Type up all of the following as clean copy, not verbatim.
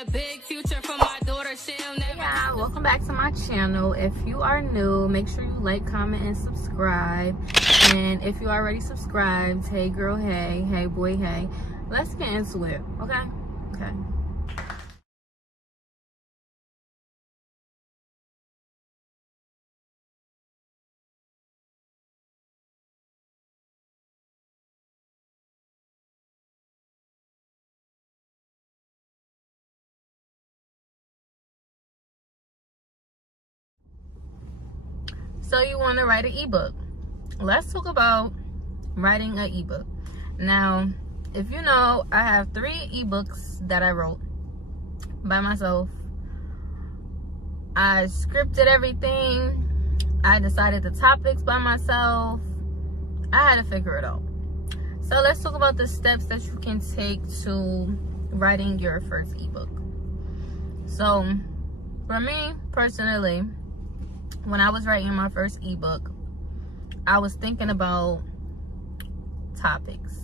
a big future for my daughter. She'll never. Yeah, welcome back to my channel. If you are new, make sure you like, comment, and subscribe. And if you already subscribed, hey girl, hey, hey boy, hey. Let's get into it, okay? Okay. So you want to write an ebook. Let's talk about writing an ebook. Now, if you know, I have 3 ebooks that I wrote by myself. I scripted everything. I decided the topics by myself. I had to figure it out. So let's talk about the steps that you can take to writing your first ebook. So for me personally, when I was writing my first ebook, I was thinking about topics.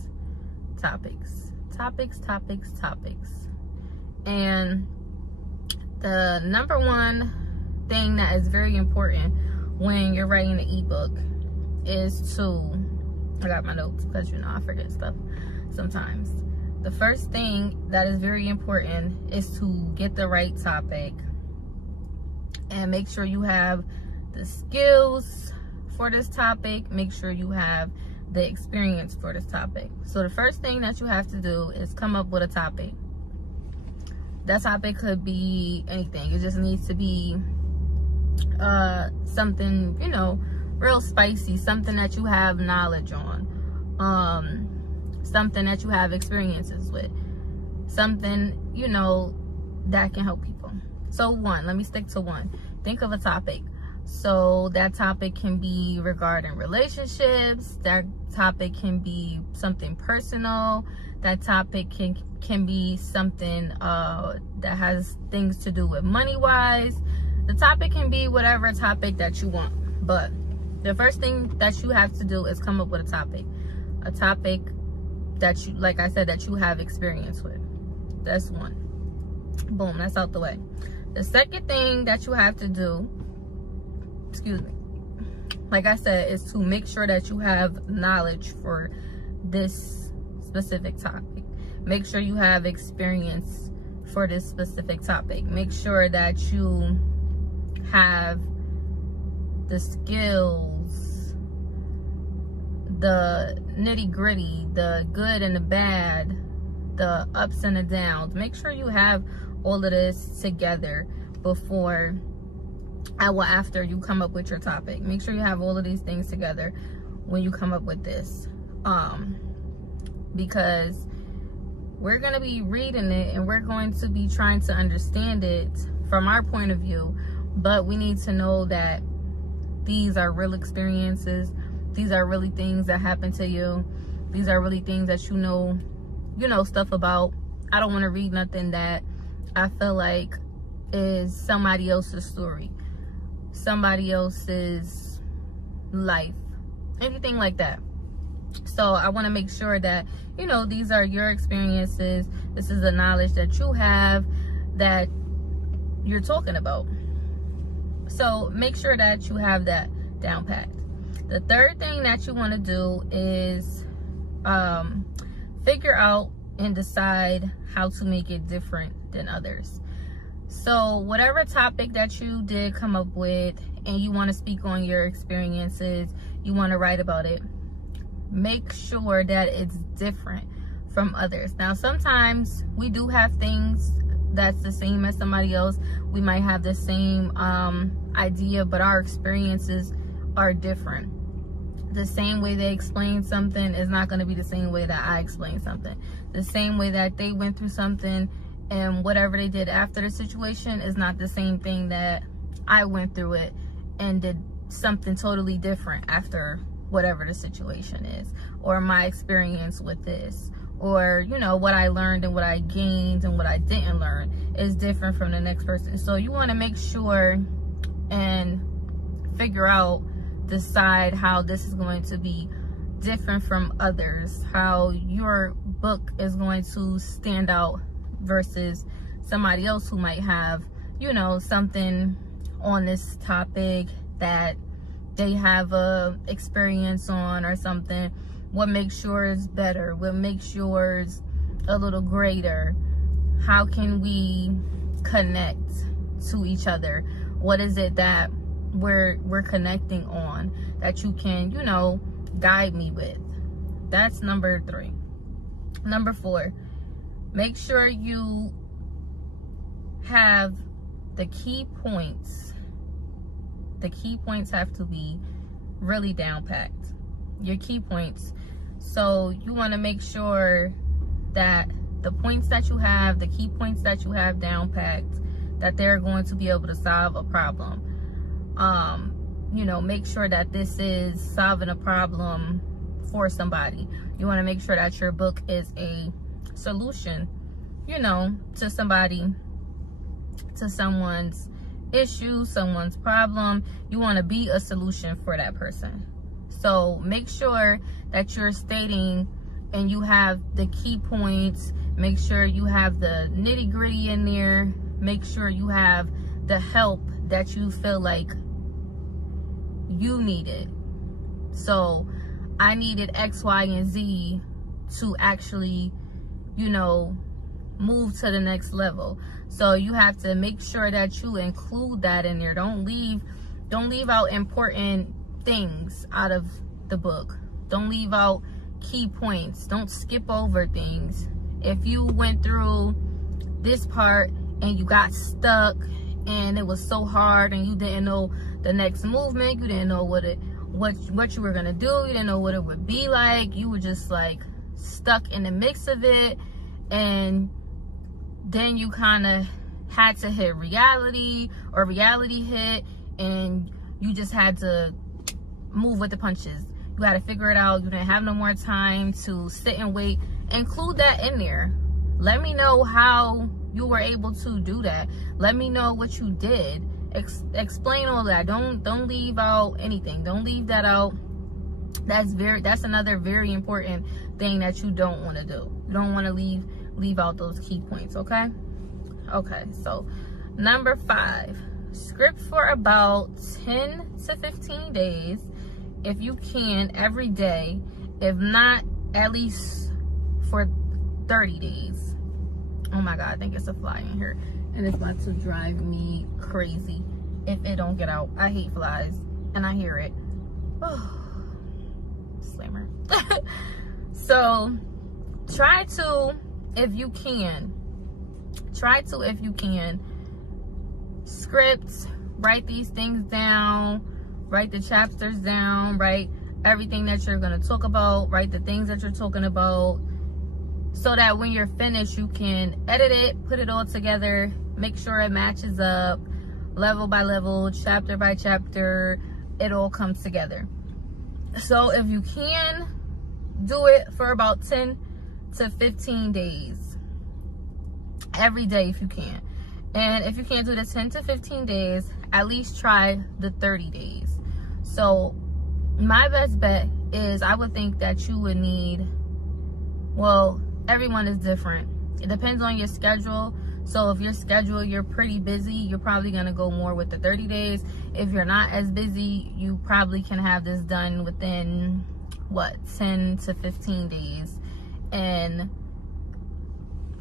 And the number one thing that is very important when you're writing an ebook is to, I got my notes because you know I forget stuff sometimes. The first thing that is very important is to get the right topic and make sure you have the skills for this topic. Make sure you have the experience for this topic. So the first thing that you have to do is come up with a topic. That topic could be anything. It just needs to be something, you know, real spicy, something that you have knowledge on, something that you have experiences with, something, you know, that can help people. So let me stick to one. Think of a topic. So that topic can be regarding relationships. That topic can be something personal. That topic can be something that has things to do with money-wise. The topic can be whatever topic that you want. But the first thing that you have to do is come up with a topic. A topic that you, like I said, that you have experience with. That's one. Boom, that's out the way. The second thing that you have to do, like I said, is to make sure that you have knowledge for this specific topic. Make sure you have experience for this specific topic. Make sure that you have the skills, the nitty-gritty, the good and the bad, the ups and the downs. Make sure you have all of this together before after you come up with your topic. Make sure you have all of these things together when you come up with this, because we're going to be reading it and we're going to be trying to understand it from our point of view, but we need to know that these are real experiences. These are really things that happen to you. These are really things that you know stuff about. I don't want to read nothing that I feel like is somebody else's story, somebody else's life, anything like that. So I want to make sure that, you know, these are your experiences. This is the knowledge that you have that you're talking about. So make sure that you have that down packed. The third thing that you want to do is figure out and decide how to make it different than others. So whatever topic that you did come up with and you want to speak on your experiences, you want to write about it, make sure that it's different from others. Now, sometimes we do have things that's the same as somebody else. We might have the same idea, but our experiences are different. The same way they explain something is not going to be the same way that I explain something. The same way that they went through something and whatever they did after the situation is not the same thing that I went through it and did something totally different after whatever the situation is, or my experience with this, or, you know, what I learned and what I gained and what I didn't learn is different from the next person. So you want to make sure and figure out, decide how this is going to be different from others, how your book is going to stand out versus somebody else who might have, you know, something on this topic that they have a experience on or something. What makes yours better? What makes yours a little greater? How can we connect to each other? What is it that we're connecting on that you can, you know, guide me with? That's number 3. Number 4, make sure you have the key points. The key points have to be really down packed. Your key points. So you want to make sure that the points that you have, the key points that you have down packed, that they're going to be able to solve a problem. You know, make sure that this is solving a problem for somebody. You want to make sure that your book is a solution, you know, to somebody, to someone's issue, someone's problem. You want to be a solution for that person. So make sure that you're stating and you have the key points. Make sure you have the nitty-gritty in there. Make sure you have the help that you feel like you needed. So I needed X, Y, and Z to actually, you know, move to the next level. So you have to make sure that you include that in there. Don't leave out important things out of the book. Don't leave out key points. Don't skip over things. If you went through this part and you got stuck and it was so hard and you didn't know the next movement, you didn't know what you were gonna do, you didn't know what it would be like, you were just like stuck in the mix of it, and then you kind of had to hit reality, or reality hit, and you just had to move with the punches. You had to figure it out. You didn't have no more time to sit and wait. Include that in there. Let me know how you were able to do that. Let me know what you did. Explain all that. Don't leave out anything. Don't leave that out. That's another very important thing that you don't want to do. You don't want to leave out those key points, okay? Okay, so number 5, script for about 10 to 15 days, if you can, every day. If not, at least for 30 days. Oh my God, I think it's a fly in here, and it's about to drive me crazy if it don't get out. I hate flies, and I hear it. Oh, slammer. So try to, if you can, script, write these things down, write the chapters down, write everything that you're going to talk about, write the things that you're talking about, so that when you're finished, you can edit it, put it all together, make sure it matches up, level by level, chapter by chapter, it all comes together. So if you can, do it for about 10 to 15 days. Every day if you can. And if you can't do the 10 to 15 days, at least try the 30 days. So my best bet is, I would think that you would need, well, everyone is different. It depends on your schedule. So if your schedule, you're pretty busy, you're probably going to go more with the 30 days. If you're not as busy, you probably can have this done within, what, 10 to 15 days. And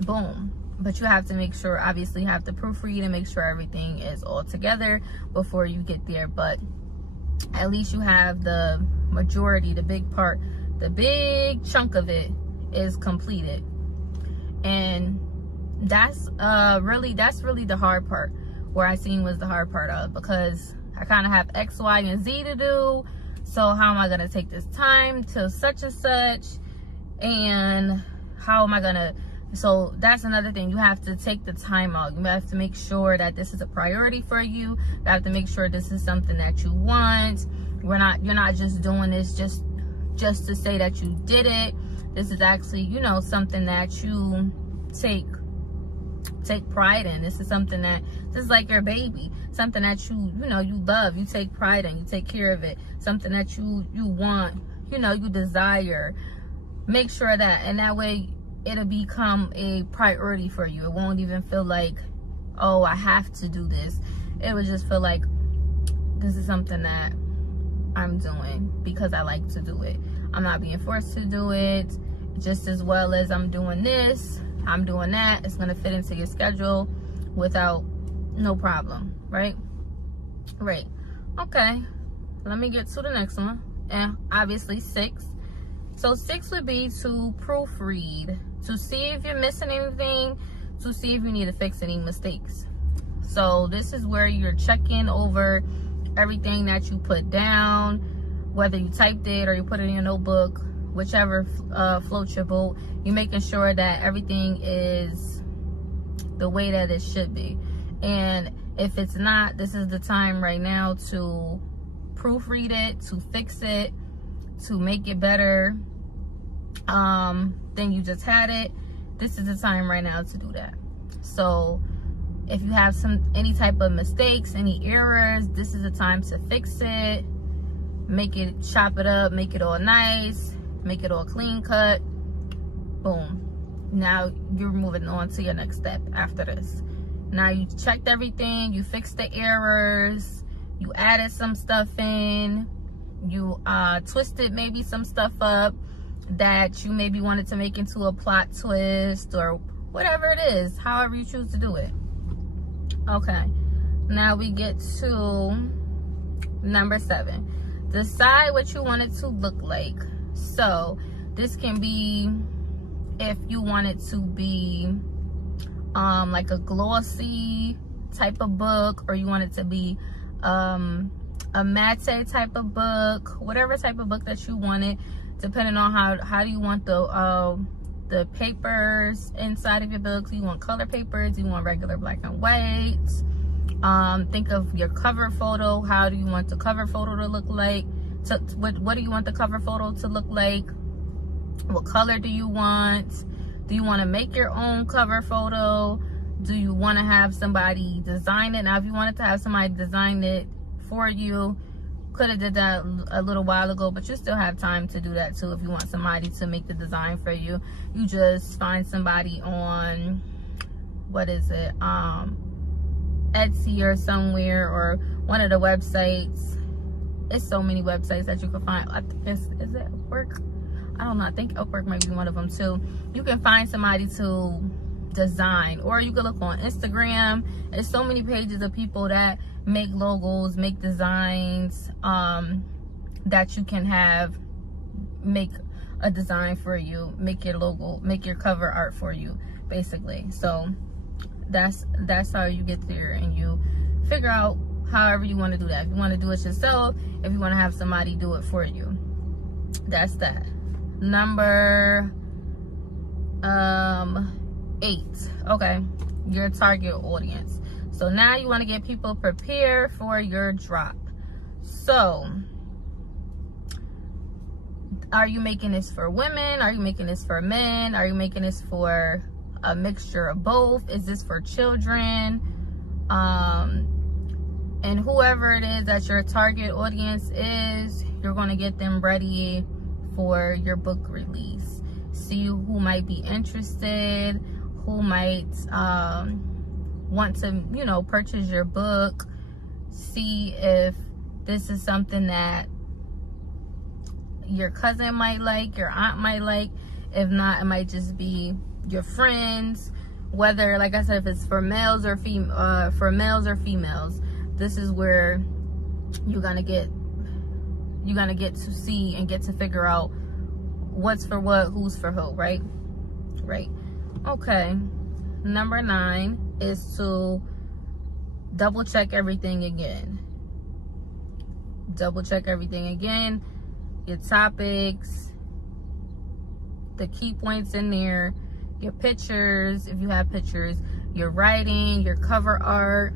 boom. But you have to make sure, obviously you have to proofread and make sure everything is all together before you get there. But at least you have the majority, the big part, the big chunk of it is completed. And that's really the hard part, where I seen was the hard part of, because I kind of have X, Y, and Z to do. So how am I going to take this time till such and such? And how am I going to, so that's another thing. You have to take the time out. You have to make sure that this is a priority for you. You have to make sure this is something that you want. You're not just doing this just to say that you did it. This is actually, you know, something that you take pride in. This is something that, this is like your baby, something that you know, you love, you take pride in, you take care of it, something that you want, you know, you desire. Make sure that, and that way it'll become a priority for you. It won't even feel like, oh, I have to do this. It would just feel like this is something that I'm doing because I like to do it. I'm not being forced to do it. Just as well as I'm doing this, I'm doing that. It's gonna fit into your schedule without no problem, right? Right. Okay, let me get to the next one. And obviously 6. So 6 would be to proofread, to see if you're missing anything, to see if you need to fix any mistakes. So this is where you're checking over everything that you put down, whether you typed it or you put it in your notebook, whichever floats your boat. You're making sure that everything is the way that it should be. And if it's not, this is the time right now to proofread it, to fix it, to make it better than you just had it. This is the time right now to do that. So if you have any type of mistakes, any errors, this is the time to fix it. Make it, chop it up, make it all nice, make it all clean cut. Boom. Now you're moving on to your next step after this. Now you checked everything, you fixed the errors, you added some stuff in, you twisted maybe some stuff up that you maybe wanted to make into a plot twist or whatever it is, however you choose to do it. Okay, now we get to number 7. Decide what you want it to look like. So this can be if you want it to be like a glossy type of book, or you want it to be a matte type of book, whatever type of book that you want it, depending on how do you want the papers inside of your books. Do you want color papers? Do you want regular black and white? Think of your cover photo. How do you want the cover photo to look like? What do you want the cover photo to look like? What color do you want? Do you want to make your own cover photo? Do you want to have somebody design it? Now, if you wanted to have somebody design it for you, could have did that a little while ago, but you still have time to do that too. If you want somebody to make the design for you, you just find somebody on, what is it, Etsy or somewhere, or one of the websites. It's so many websites that you can find. Is it Upwork? I don't know. I think Upwork might be one of them too. You can find somebody to design, or you can look on Instagram. There's so many pages of people that make logos, make designs, that you can have make a design for you, make your logo, make your cover art for you, basically. So that's how you get there, and you figure out however you want to do that. If you want to do it yourself, if you want to have somebody do it for you, that's that. Number 8. Okay, your target audience. So now you want to get people prepared for your drop. So are you making this for women? Are you making this for men? Are you making this for a mixture of both? Is this for children? And whoever it is that your target audience is, you're going to get them ready for your book release. See who might be interested, who might want to, purchase your book. See if this is something that your cousin might like, your aunt might like. If not, it might just be your friends. Whether, like I said, if it's for males or females, this is where you're gonna get to see and get to figure out what's for what, who's for who, right? Okay, number 9 is to double check everything again. Your topics, the key points in there, your pictures, if you have pictures, your writing, your cover art,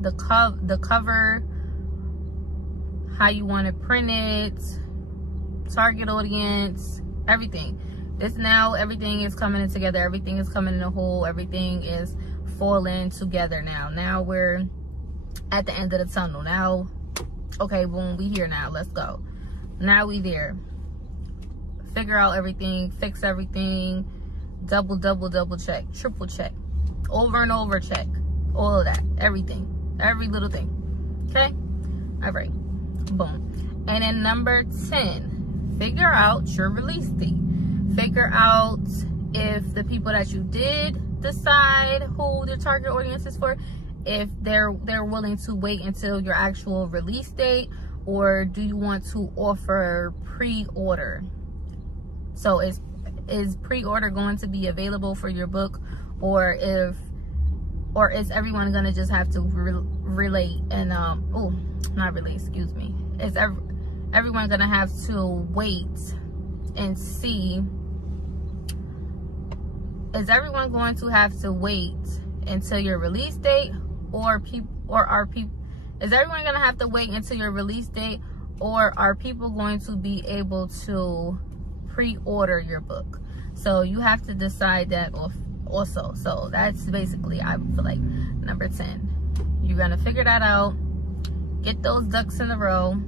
the cover, how you want to print it, target audience, everything. Everything is coming in together. Everything is coming in a whole. Everything is falling together now. Now we're at the end of the tunnel. Now, okay, boom, we here now. Let's go. Now we there. Figure out everything, fix everything, double check, triple check, over and over check, all of that, everything, every little thing. Okay, all right, boom. And then number 10, figure out your release date. Figure out if the people that you did decide who the target audience is for, if they're willing to wait until your actual release date, or do you want to offer pre-order? So is pre-order going to be available for your book, or is everyone gonna just have to relate and is everyone gonna have to wait and see? Is everyone going to have to wait until your release date, is everyone gonna have to wait until your release date, or are people going to be able to pre-order your book? So you have to decide that also. So that's basically, I feel like, number 10. You're gonna figure that out, get those ducks in a row,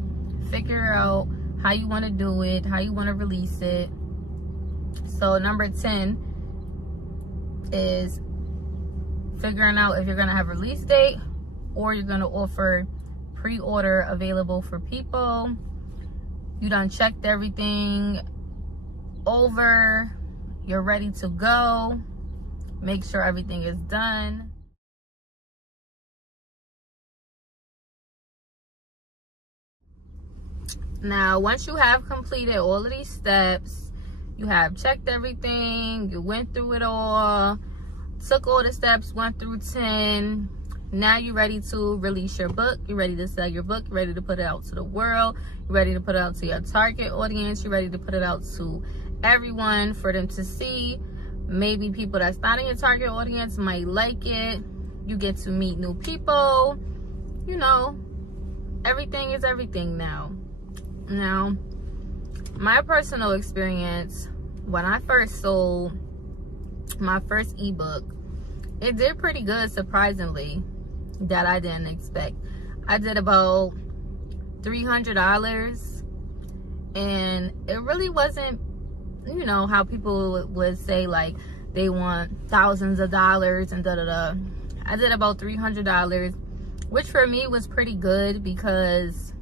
figure out how you want to do it, how you want to release it. So number 10 is figuring out if you're gonna have a release date, or you're gonna offer pre-order available for people. You done checked everything over, you're ready to go. Make sure everything is done. Now, once you have completed all of these steps, you have checked everything, you went through it all, took all the steps 1 through 10. Now you're ready to release your book. You're ready to sell your book. You're ready to put it out to the world. You're ready to put it out to your target audience. You're ready to put it out to everyone for them to see. Maybe people that's not in your target audience might like it. You get to meet new people. You know, everything is everything now. Now, my personal experience, when I first sold my first ebook, it did pretty good, surprisingly, that I didn't expect. I did about $300, and it really wasn't, you know, how people would say like they want thousands of dollars and da-da-da. I did about $300, which for me was pretty good, because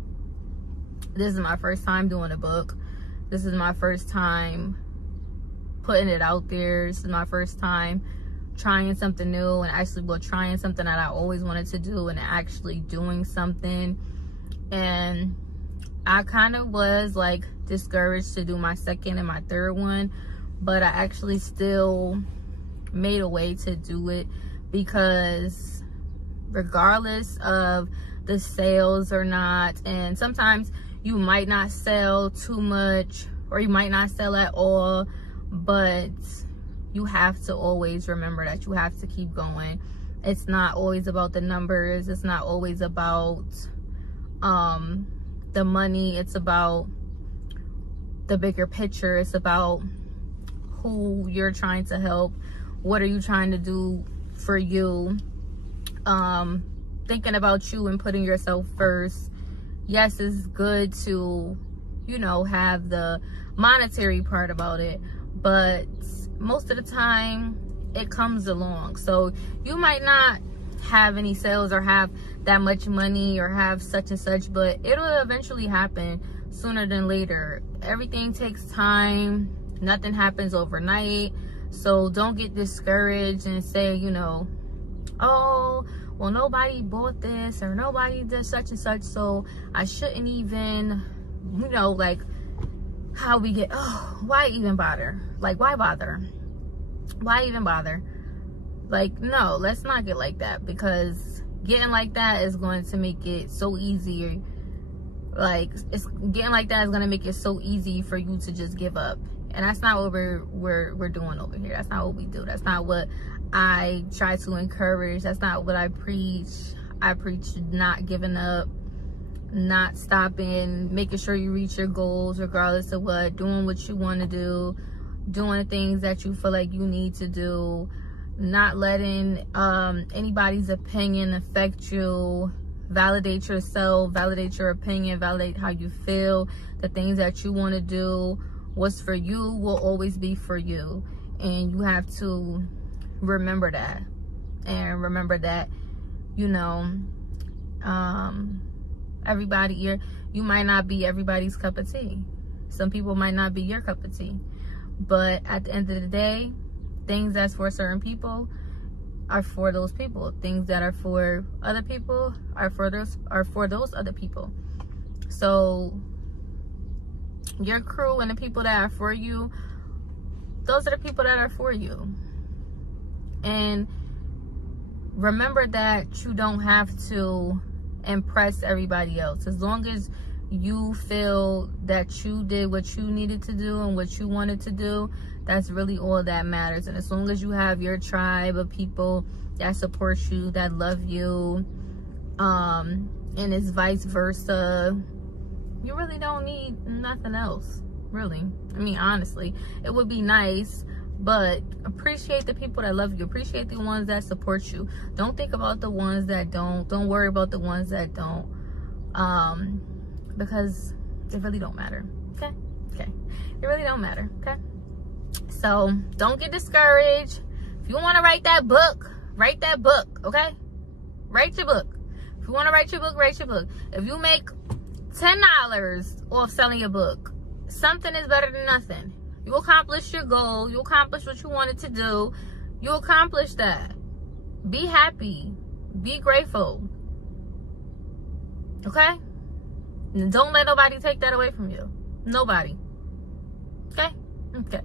this is my first time doing a book. This is my first time putting it out there. This is my first time trying something new, and actually trying something that I always wanted to do and actually doing something. And I kind of was like discouraged to do my second and my third one, but I actually still made a way to do it, because regardless of the sales or not, and sometimes you might not sell too much, or you might not sell at all, but you have to always remember that you have to keep going. It's not always about the numbers. It's not always about the money. It's about the bigger picture. It's about who you're trying to help. What are you trying to do for you? Thinking about you and putting yourself first. Yes, it's good to, you know, have the monetary part about it, but most of the time it comes along. So you might not have any sales or have that much money or have such and such, but it'll eventually happen sooner than later. Everything takes time. Nothing happens overnight. So don't get discouraged and say, you know, oh, well, nobody bought this or nobody did such and such, so I shouldn't even, you know, like how we get, oh, why even bother? Like, why bother? Why even bother? Like, no, let's not get like that, because getting like that is going to make it so easy. Like, getting like that is going to make it so easy for you to just give up. And that's not what we're doing over here. That's not what we do. That's not what I try to encourage. That's not what I preach. I preach not giving up, not stopping, making sure you reach your goals regardless of what, doing what you want to do, doing the things that you feel like you need to do, not letting anybody's opinion affect you. Validate yourself, validate your opinion, validate how you feel, the things that you want to do. What's for you will always be for you. And you have to remember that. And remember that, you know, everybody, you might not be everybody's cup of tea. Some people might not be your cup of tea. But at the end of the day, things that's for certain people are for those people. Things that are for other people are for those other people. So your crew and the people that are for you, those are the people that are for you. And remember that you don't have to impress everybody else. As long as you feel that you did what you needed to do and what you wanted to do, that's really all that matters. And as long as you have your tribe of people that support you, that love you, and it's vice versa, you really don't need nothing else, really. I mean, honestly, it would be nice, but appreciate the people that love you. Appreciate the ones that support you. Don't think about the ones that don't. Don't worry about the ones that don't, because it really don't matter. Okay? It really don't matter. Okay? So don't get discouraged. If you want to write that book, write that book. Okay? Write your book. If you want to write your book, write your book. If you make $10 off selling your book, something is better than nothing. You accomplish your goal. You accomplish what you wanted to do. You accomplish that. Be happy. Be grateful. Okay? And don't let nobody take that away from you. Nobody. Okay? Okay.